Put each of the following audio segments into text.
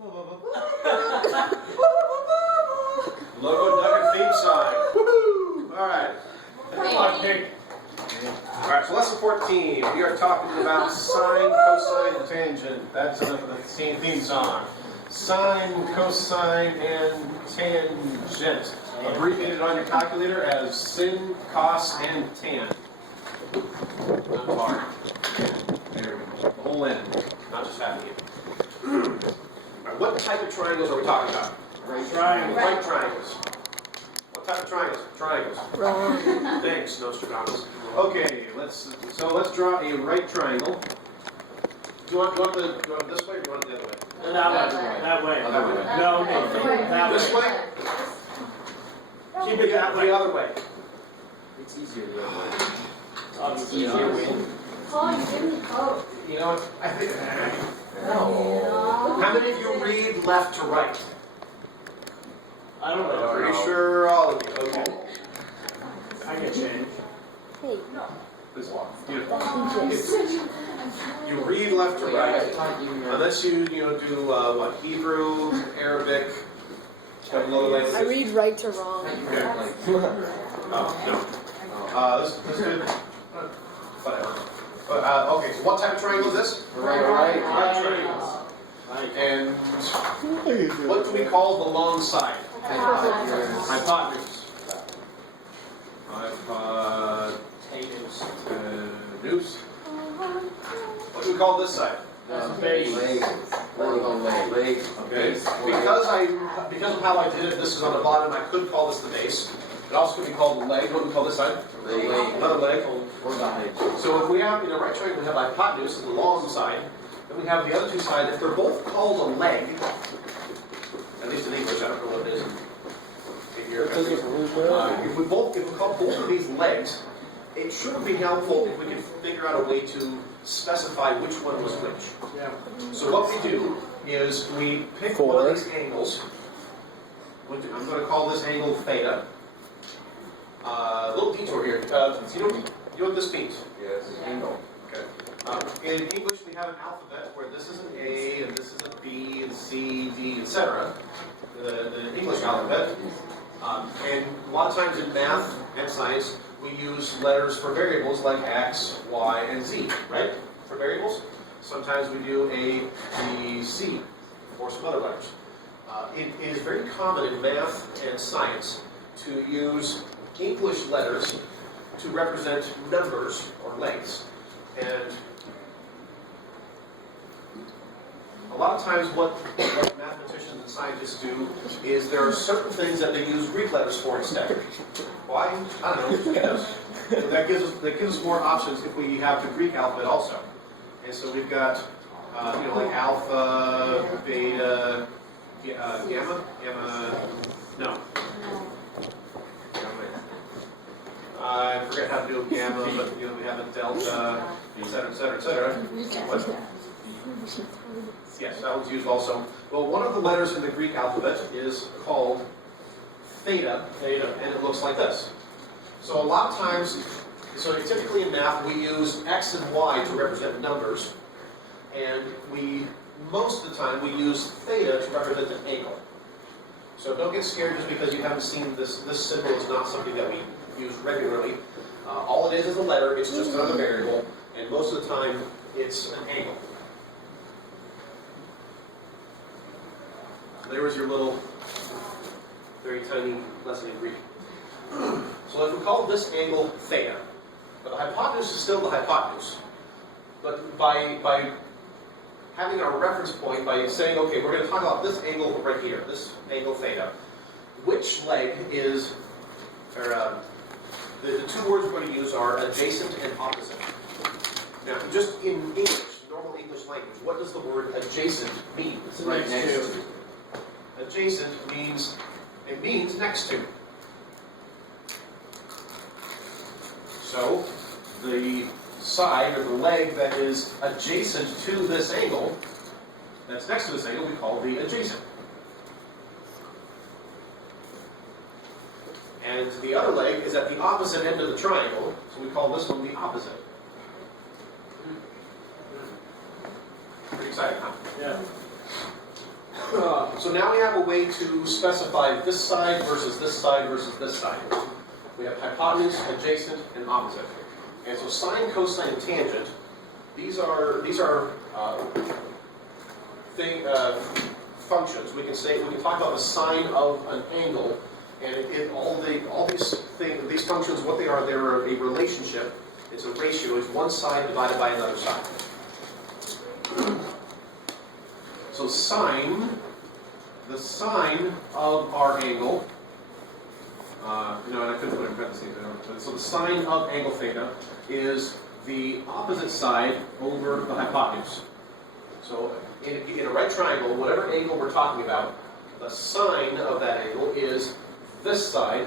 Logo Nugget theme song. Woohoo! All right. Come on, Pig. All right, so lesson 14. We are talking about sine, cosine, and tangent. That's the same theme song. Sine, cosine, and tangent. Abbreviated on your calculator as sin, cos, and tan. Not far. There we go. The whole end. Not just half it. All right, what type of triangles are we talking about? Right triangle. Right triangles. What type of triangles? Triangles. Wrong. Thanks, Nostradamus. Okay, let's draw a right triangle. Do you want this way or do you want it the other way? That way. Oh, that way. No, that This way. way? Keep it that way. The other way. It's easier the other way. Obviously, Easier yeah. way. Oh, you didn't vote. You know what? I think. No. How many of you read left to right? I don't know. Pretty sure all of you. Okay. I can change. Hey, You read left to right. thought you meant- Unless you do what, Hebrew, Arabic, lower languages. I read right to wrong. thought you meant like- Oh, no. This is good. Whatever. Okay, so what type of triangle is this? Right. Right triangles. And what do we call the long side? Hypotenuse. Hypotenuse. What do we call this side? Base. Legs. Or the legs. Okay. Because of how I did it, this is on the bottom. I could call this the base. It also could be called the leg. What do we call this side? Leg. Another leg. Or the height. So if we have in a right triangle, we have the hypotenuse, the long side. Then we have the other two sides. If they're both called a leg, at least in English, I don't know what it is in your country. If we call both of these legs, it should be helpful if we can figure out a way to specify which one was which. Yeah. So what we do is we pick one of these angles. I'm going to call this angle theta. A little detour here. You know what this means? Yes. Angle. Okay. In English, we have an alphabet where this is an A, and this is a B, and C, D, etc. The English alphabet. And a lot of times in math and science, we use letters for variables like X, Y, and Z, right? For variables. Sometimes we do A, B, C, or some other letters. It is very common in math and science to use English letters to represent numbers or lengths. And a lot of times what mathematicians and scientists do is there are certain things that they use Greek letters for instead. Why? I don't know. Because that gives us more options if we have the Greek alphabet also. And so we've got like alpha, beta, gamma, no. I forget how to do gamma, but we have a delta, etc., etc., etc. Yes, that one's used also. Well, one of the letters in the Greek alphabet is called theta, and it looks like this. So a lot of times, typically in math, we use X and Y to represent numbers, and most of the time, we use theta to represent an angle. So don't get scared just because you haven't seen this. This symbol is not something that we use regularly. All it is a letter. It's just another variable, and most of the time, it's an angle. There was your little, very tiny lesson in Greek. So if we call this angle theta, but the hypotenuse is still the hypotenuse. But by having our reference point, by saying, okay, we're going to talk about this angle right here, this angle theta, which leg is, the two words we're going to use are adjacent and opposite. Now, just in English, normal English language, what does the word adjacent mean? It's right next to. Adjacent means next to. So the side or the leg that is adjacent to this angle, that's next to this angle, we call the adjacent. And the other leg is at the opposite end of the triangle, so we call this one the opposite. Pretty exciting, huh? Yeah. So now we have a way to specify this side versus this side versus this side. We have hypotenuse, adjacent, and opposite. And so sine, cosine, and tangent, these are functions. We can talk about the sine of an angle, and all these functions, what they are, they're a relationship. It's a ratio. It's one side divided by another side. So sine, the sine of our angle, I couldn't put it in parentheses. So the sine of angle theta is the opposite side over the hypotenuse. So in a right triangle, whatever angle we're talking about, the sine of that angle is this side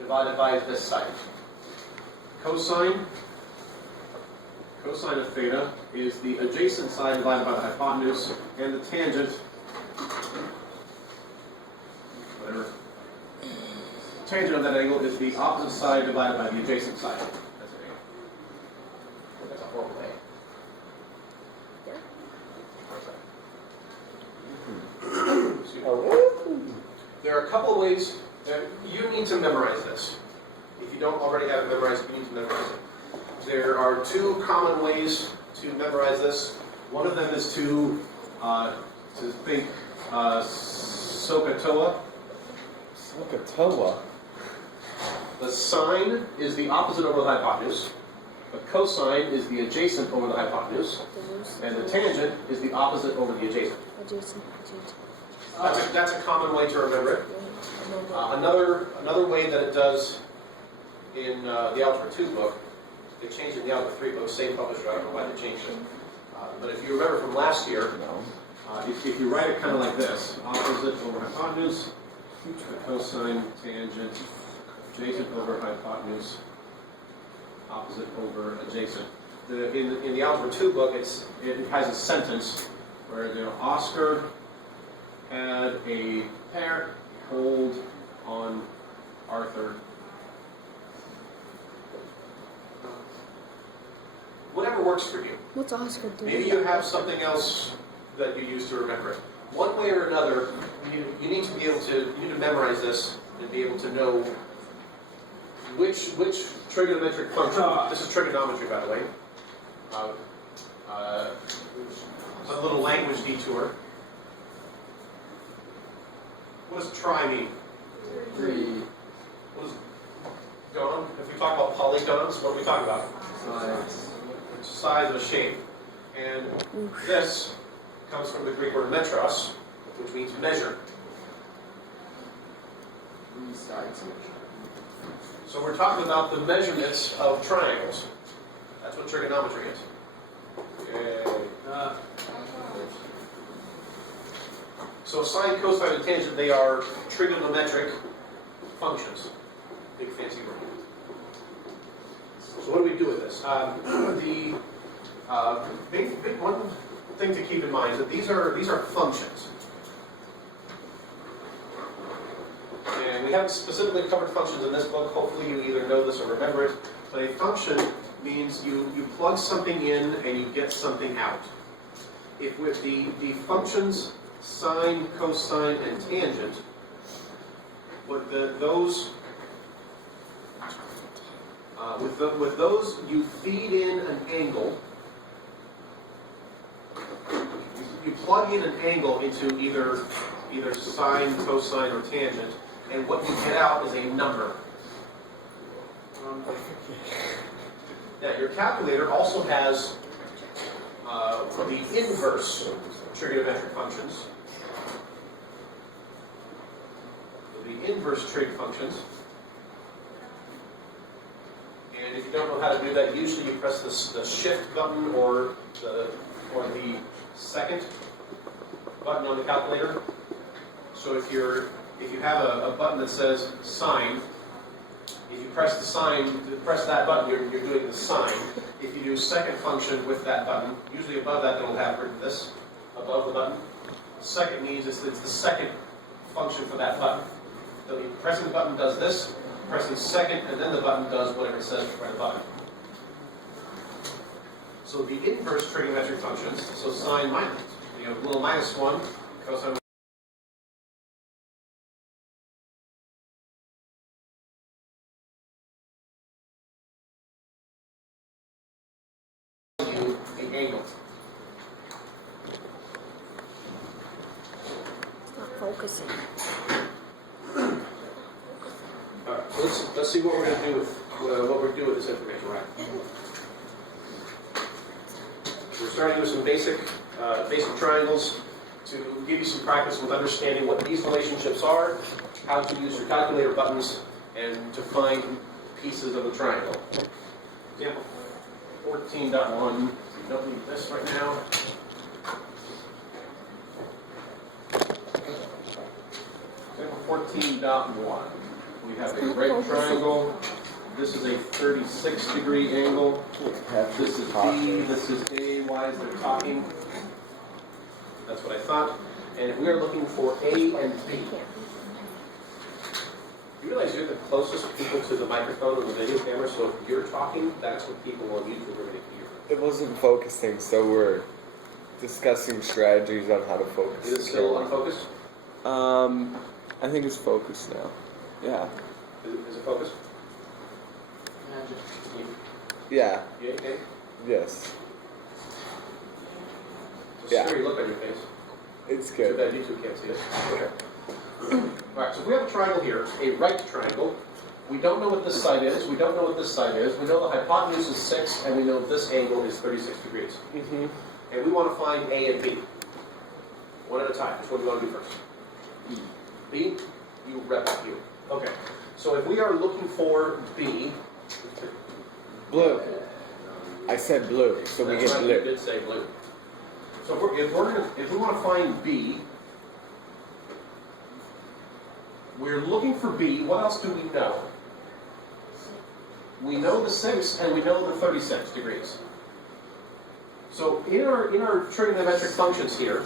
divided by this side. Cosine of theta is the adjacent side divided by the hypotenuse, and the tangent, tangent of that angle is the opposite side divided by the adjacent side. That's an angle. That's a horrible angle. There are a couple of ways that you need to memorize this. If you don't already have it memorized, you need to memorize it. There are two common ways to memorize this. One of them is to think SOHCAHTOA. SOHCAHTOA. The sine is the opposite over the hypotenuse. The cosine is the adjacent over the hypotenuse. And the tangent is the opposite over the adjacent. That's a common way to remember it. Another way that it does in the Algebra 2 book, they changed it in the Algebra 3 book, same publisher, I don't know why they changed it. But if you remember from last year, if you write it kind of like this, opposite over hypotenuse, cosine, tangent, adjacent over hypotenuse, opposite over adjacent. In the Algebra 2 book, it has a sentence where Oscar had a pear hold on Arthur. Whatever works for you. What's Oscar doing? Maybe you have something else that you use to remember it. One way or another, you need to be able to memorize this and be able to know which trigonometric function. This is trigonometry, by the way. A little language detour. What does tri mean? Three. What is gon? If we talk about polygons, what are we talking about? Sides. Size of a shape. And this comes from the Greek word metros, which means measure. Three sides. So we're talking about the measurements of triangles. That's what trigonometry is. Okay. So sine, cosine, and tangent, they are trigonometric functions. Big fancy word. So what do we do with this? Big one thing to keep in mind is that these are functions. And we haven't specifically covered functions in this book. Hopefully you either know this or remember it. But a function means you plug something in and you get something out. If with the functions sine, cosine, and tangent, with those you feed in an angle. You plug in an angle into either sine, cosine, or tangent, and what you get out is a number. Now, your calculator also has the inverse trigonometric functions. The inverse trig functions. And if you don't know how to do that, usually you press the shift button or the second button on the calculator. So if you have a button that says sine, if you press press that button, you're doing the sine. If you do second function with that button, usually above that it'll have written this, above the button. Second means it's the second function for that button. So pressing the button does this, pressing second, and then the button does whatever it says for the button. So the inverse trigonometric functions, so sine minus, you have a little -1, cosine focusing. Alright, so let's see what we're going to do with this information, right? We're starting with some basic triangles to give you some practice with understanding what these relationships are, how to use your calculator buttons, and to find pieces of the triangle. Example 14.1. We don't need this right now. Example 14.1. We have a right triangle. This is a 36-degree angle. This is B, this is A. Why is there talking? That's what I thought. And we are looking for A and B. You realize you're the closest people to the microphone and the video camera, so if you're talking, that's what people on YouTube are going to hear. It wasn't focusing, so we're discussing strategies on how to focus. Is it still unfocused? I think it's focused now. Yeah. Is it focused? Yeah. Yeah, okay. Yes. It's a Yeah. scary look on your face. It's Too good. bad YouTube can't see it. Okay. Alright, so we have a triangle here, a right triangle. We don't know what this side is, we don't know what this side is. We know the hypotenuse is 6, and we know this angle is 36 degrees. Mm-hmm. And we want to find A and B. One at a time. Which one do you want to do first? B? You rep it, you. Okay. So if we are looking for B... Blue. I said blue, so we That's get right, you blue. did say blue. So if we want to find B, we're looking for B. What else do we know? We know the 6 and we know the 36 degrees. So in our trigonometric functions here,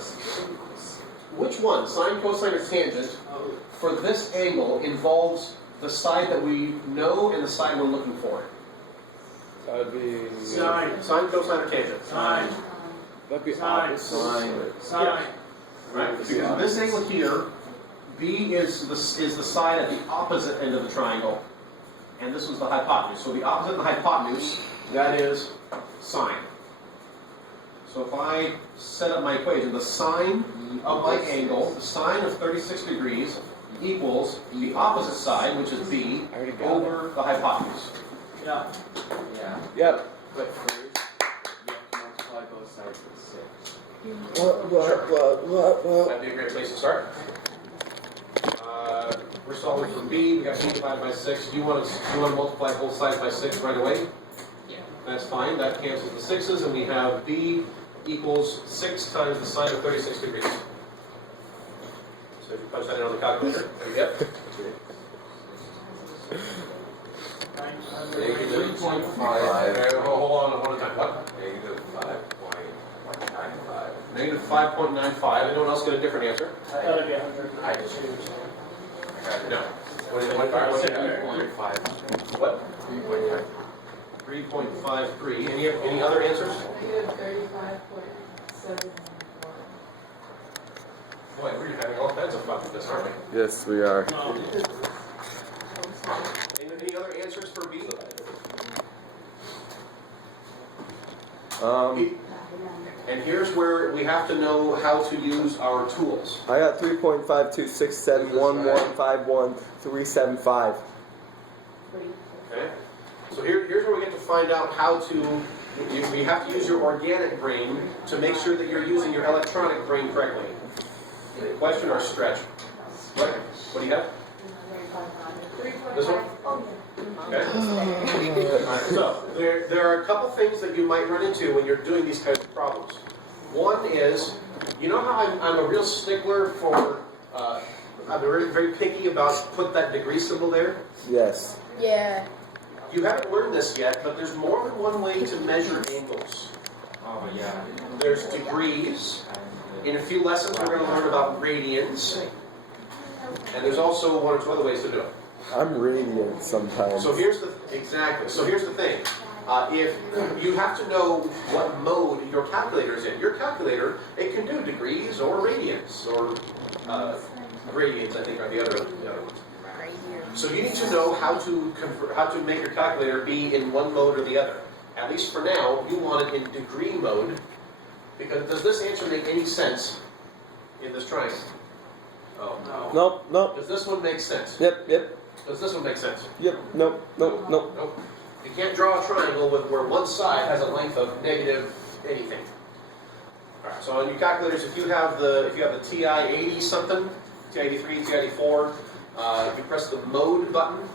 which one, sine, cosine, or tangent, for this angle involves the side that we know and the side we're looking for? That'd be. Sine. Sine, cosine, or tangent? Sine. That'd be Sine. opposite. Sine. Right, because this angle here, B is the side at the opposite end of the triangle, and this was the hypotenuse. So the opposite of the hypotenuse, that is sine. So if I set up my equation, the sine of my angle, the sine of 36 degrees, equals the opposite side, which is B, I already got over the hypotenuse. Yeah. Yeah. Yep. But first, you have to multiply both sides with 6. What? That'd be a great place to start. We're solving for B. We got B divided by 6. Do you want to multiply both sides by 6 right away? Yeah. That's fine. That cancels the 6's, and we have B equals 6 times the sine of 36 degrees. So if you punch that in on the calculator, there you go. Negative 3.5. Hold on one at a time. What? Negative 5.95. Negative 5.95. Anyone else get a different answer? That'd be 100. I choose. No. What? 3.5. What? 3.5. 3.53. Any other answers? Negative 35.74. Boy, we're having all kinds of fun with this, aren't we? Yes, we are. Any other answers for B? And here's where we have to know how to use our tools. I got 3.52671151375. Okay? So here's where we get to find out how to. We have to use your organic brain to make sure that you're using your electronic brain correctly. Question or stretch? What do you have? This one? Okay. So there are a couple things that you might run into when you're doing these kinds of problems. One is, you know how I'm a real stickler for, I'm very, very picky about put that degree symbol there? Yes. Yeah. You haven't learned this yet, but there's more than one way to measure angles. Oh, yeah. There's degrees. In a few lessons, we're going to learn about radians. And there's also one or two other ways to do it. I'm radiant sometimes. So here's the thing. If you have to know what mode your calculator is in. Your calculator, it can do degrees or radians or gradients, I think, are the other ones. So you need to know how to make your calculator be in one mode or the other. At least for now, you want it in degree mode, because does this answer make any sense in this triangle? Oh, no. Nope, nope. Does this one make sense? Yep, yep, Does this one make sense? yep. Nope, nope, nope. Nope. You can't draw a triangle with where one side has a length of negative anything. Alright, so on your calculators, if you have the TI 80 something, TI 83, TI 84, if you press the mode button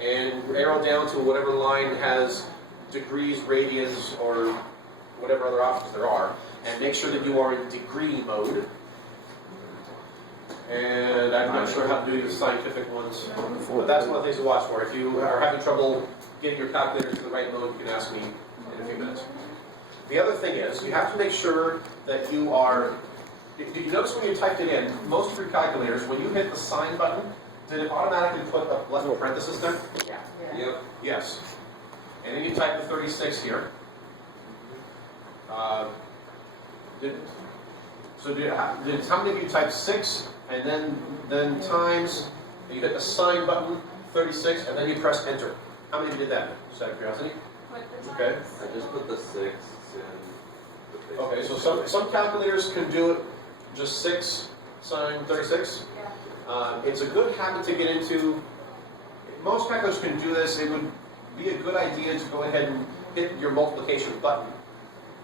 and arrow down to whatever line has degrees, radians, or whatever other options there are, and make sure that you are in degree mode. And I'm not sure how to do the scientific ones, but that's one of the things to watch for. If you are having trouble getting your calculator to the right mode, you can ask me in a few minutes. The other thing is, you have to make sure that you are, did you notice when you typed it in, most of your calculators, when you hit the sign button, did it automatically put a left parenthesis there? Yeah. Yep. Yes. And then you type the 36 here. How many of you type 6 and then times, and you hit the sign button, 36, and then you press enter? How many of you did that? Just out of curiosity? Okay. I just put the 6 in the Okay, so some calculators can do it just 6, sign 36. It's a good habit to get into. Most calculators can do this. It would be a good idea to go ahead and hit your multiplication button.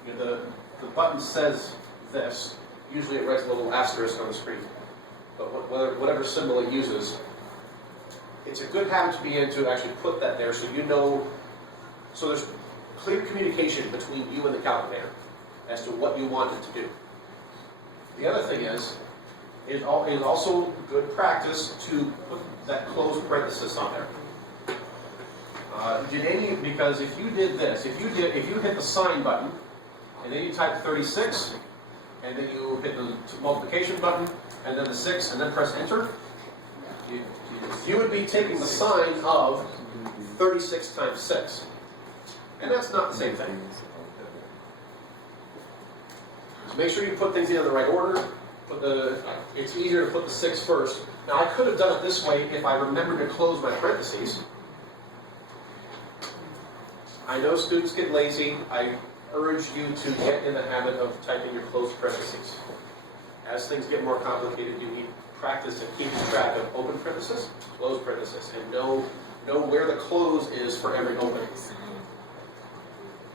You know, the button says this. Usually it writes a little asterisk on the screen. But whatever symbol it uses, it's a good habit to be in to actually put that there so you know, so there's clear communication between you and the calculator as to what you want it to do. The other thing is, it is also good practice to put that closed parenthesis on there. Because if you did this, if you hit the sign button, and then you type 36, and then you hit the multiplication button, and then the 6, and then press enter, you would be taking the sign of 36 times 6. And that's not the same thing. So make sure you put things in the right order. It's easier to put the 6 first. Now I could have done it this way if I remembered to close my parentheses. I know students get lazy. I urge you to get in the habit of typing your closed parentheses. As things get more complicated, you need practice at keeping track of open parentheses, closed parentheses, and know where the close is for every opening.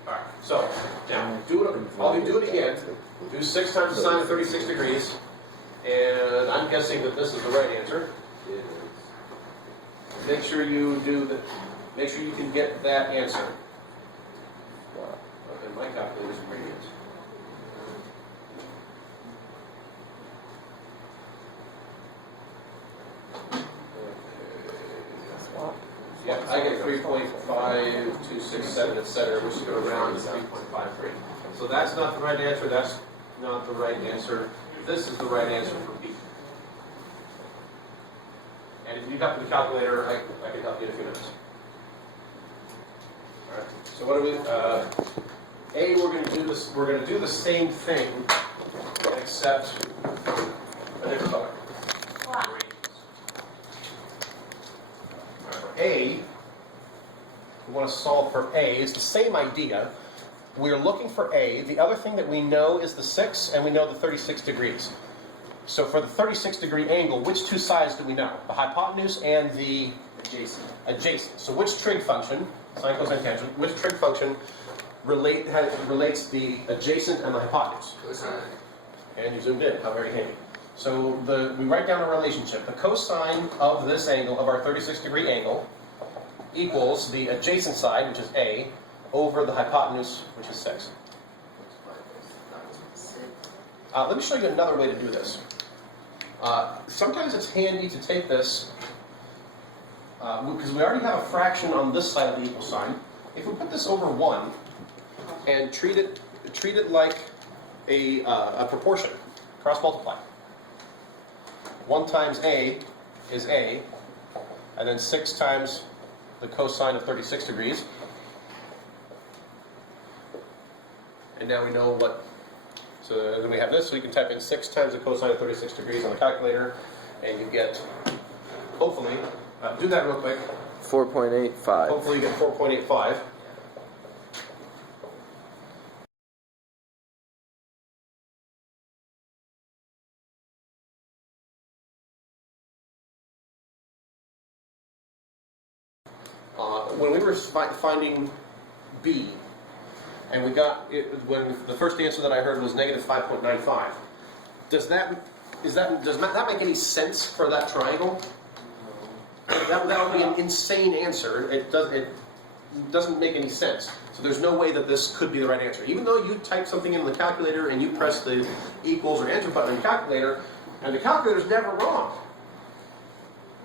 Alright, so now I'll do it again. Do 6 times the sine of 36 degrees, and I'm guessing that this is the right answer. Make sure you can get that answer. Okay, my calculator's radians. Yeah, I get 3.5267, etc., which is going to round to 3.53. So that's not the right answer. That's not the right answer. This is the right answer for B. And if you have the calculator, I can help you in a few minutes. All right. So what do we? A, we're going to do this. We're going to do the same thing, except a different color. A, we want to solve for A, is the same idea. We're looking for A. The other thing that we know is the 6, and we know the 36 degrees. So for the 36 degree angle, which two sides do we know? The hypotenuse and the adjacent. So which trig function, sine, cosine, tangent, which trig function relates the adjacent and the hypotenuse? Cosine. And you zoomed in. How very handy. So we write down a relationship. The cosine of this angle, of our 36 degree angle, equals the adjacent side, which is A, over the hypotenuse, which is 6. Let me show you another way to do this. Sometimes it's handy to take this, because we already have a fraction on this side of the equal sign. If we put this over 1 and treat it like a proportion, cross multiply. 1 times A is A, and then 6 times the cosine of 36 degrees. And now we know what, so then we have this, so you can type in 6 times the cosine of 36 degrees on the calculator, and you get, hopefully, do that real quick. 4.85. Hopefully you get 4.85. when we were finding B, and we got it, when the first answer that I heard was negative 5.95. Does that make any sense for that triangle? That would be an insane answer. It doesn't make any sense. So there's no way that this could be the right answer. Even though you type something in the calculator and you press the equals or enter button in the calculator, and the calculator's never wrong.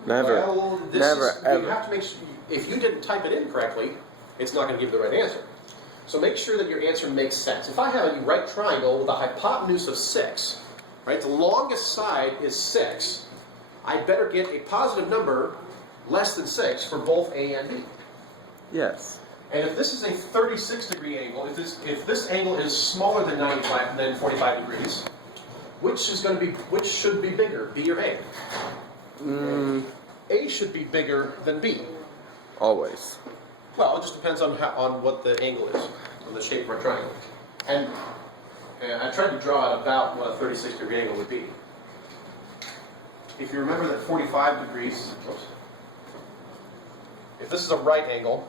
Never. Well, Never, you ever. have to make sure, if you didn't type it in correctly, it's not going to give the right answer. So make sure that your answer makes sense. If I have a right triangle with a hypotenuse of 6, right, the longest side is 6, I better get a positive number less than 6 for both A and B. Yes. And if this is a 36-degree angle, if this angle is smaller than 45 degrees, which should be bigger, B or A? A should be bigger than B. Always. Well, it just depends on what the angle is, on the shape of our triangle. And I tried to draw out about what a 36-degree angle would be. If you remember that 45 degrees, if this is a right angle,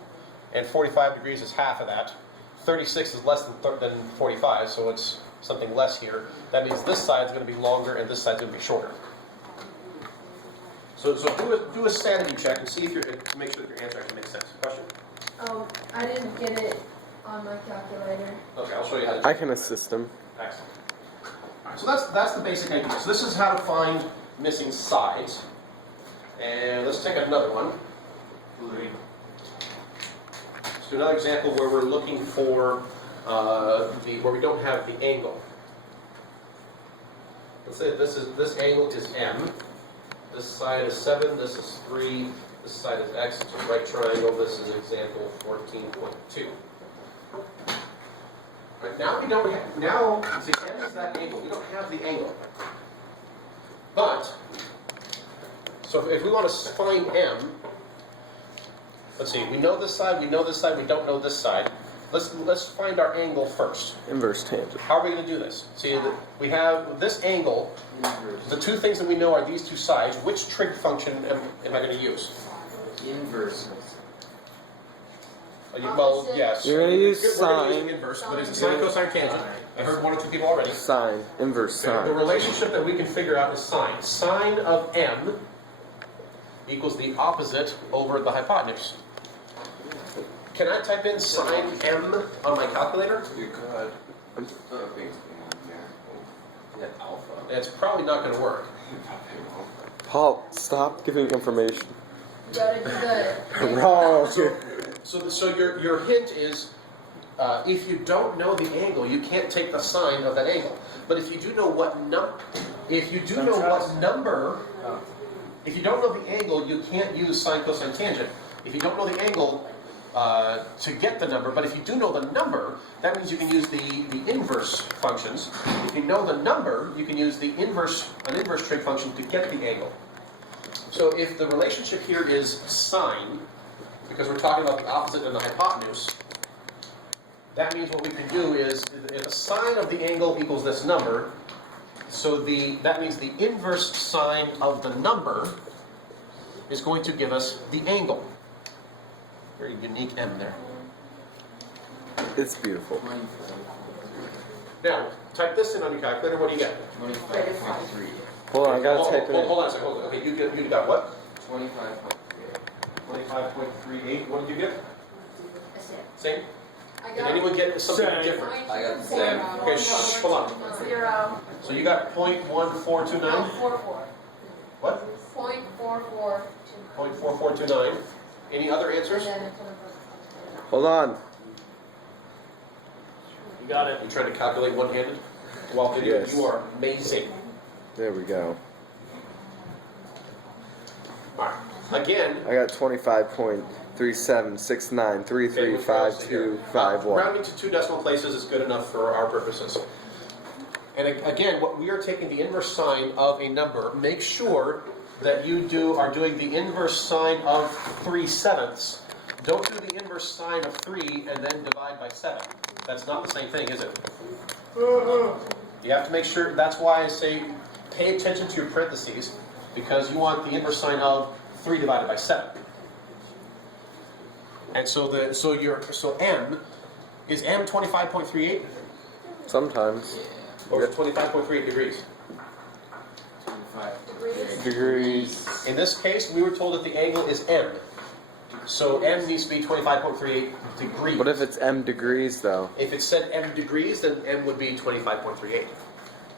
and 45 degrees is half of that, 36 is less than 45, so it's something less here. That means this side's going to be longer and this side's going to be shorter. So do a sanity check and see if to make sure that your answer actually makes sense. Question? I didn't get it on my calculator. Okay, I'll show you how to do I it. can assist him. Excellent. All right, so that's the basic idea. So this is how to find missing sides. And let's take another one. Let's do another example where we're looking for where we don't have the angle. Let's say this angle is M. This side is 7. This is 3. This side is X. It's a right triangle. This is example 14.2. Right, now we don't have, see, M is that angle. We don't have the angle. But, so if we want to find M, let's see, we know this side, we don't know this side. Let's find our angle first. Inverse tangent. How are we going to do this? See, we have this angle. The two things that we know are these two sides. Which trig function am I going to use? Inverse. Well, yes. You're going to use We're gonna sine. use inverse, but it's a sine, cosine, tangent. I heard one or two people already. Sine. Inverse The sine. relationship that we can figure out is sine. Sine of M equals the opposite over the hypotenuse. Can I type in sine M on my calculator? You could. Yeah, alpha. It's probably not going to work. Paul, stop giving information. You gotta do the Wrong. So your hint is, if you don't know the angle, you can't take the sine of that angle. But if you do know what number, if you don't know the angle, you can't use sine, cosine, tangent. If you don't know the angle to get the number, but if you do know the number, that means you can use the inverse functions. If you know the number, you can use an inverse trig function to get the angle. So if the relationship here is sine, because we're talking about the opposite and the hypotenuse, that means what we can do is, if the sine of the angle equals this number, so that means the inverse sine of the number is going to give us the angle. Very unique M there. It's beautiful. Now, type this in on your calculator, what do you get? 25.3. Hold on, I gotta type it in. Hold on a second, hold on. Okay, you got what? 25.3. 25.38. What did you get? a six. Same? I Did got anyone get something Same. different? I got the zero. same. Okay, shh, hold on. 0. So you got 0.1429? 44. What? 0.44. 0.4429. Any other answers? And then it's Hold on. You got it. You trying to calculate one-handed? Well, Yes. you are amazing. There we go. All right. Again, I got 25.3769335251. rounding to 2 decimal places is good enough for our purposes. And again, what we are taking the inverse sine of a number. Make sure that you are doing the inverse sine of 3/7. Don't do the inverse sine of 3 and then divide by 7. That's not the same thing, is it? You have to make sure. That's why I say pay attention to your parentheses, because you want the inverse sine of 3 divided by 7. And so m is m 25.38 Sometimes. or is it 25.38 degrees? 25 Degrees. In this case, we were told that the angle is m. So m needs to be 25.38 degrees. What if it's m degrees though? If it said m degrees, then m would be 25.38.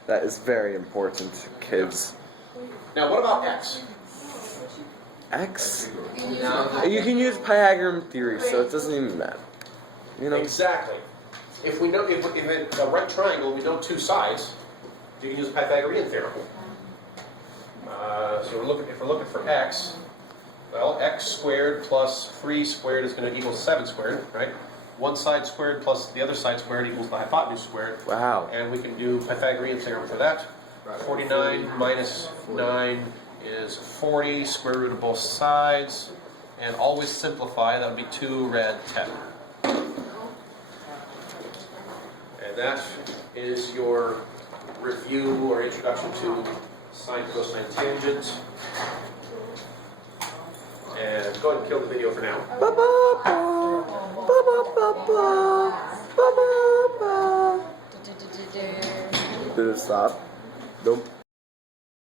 That is very important, kids. Now, what about x? X? Now, You can use Pythagorean theory, so it doesn't even matter. You know? Exactly. If we know if it's a right triangle, we know two sides. You can use Pythagorean theorem. So if we're looking for x, well, x squared plus 3 squared is going to equal 7 squared, right? One side squared plus the other side squared equals the hypotenuse squared. Wow. And we can do Pythagorean theorem for that. 49 minus 9 is 40, square root of both sides. And always simplify, that would be 2 rad 10. And that is your review or introduction to sine, cosine, tangent. And go ahead and kill the video for now. Ba-ba-ba. Ba-ba-ba-ba. Ba-ba-ba. Did it stop?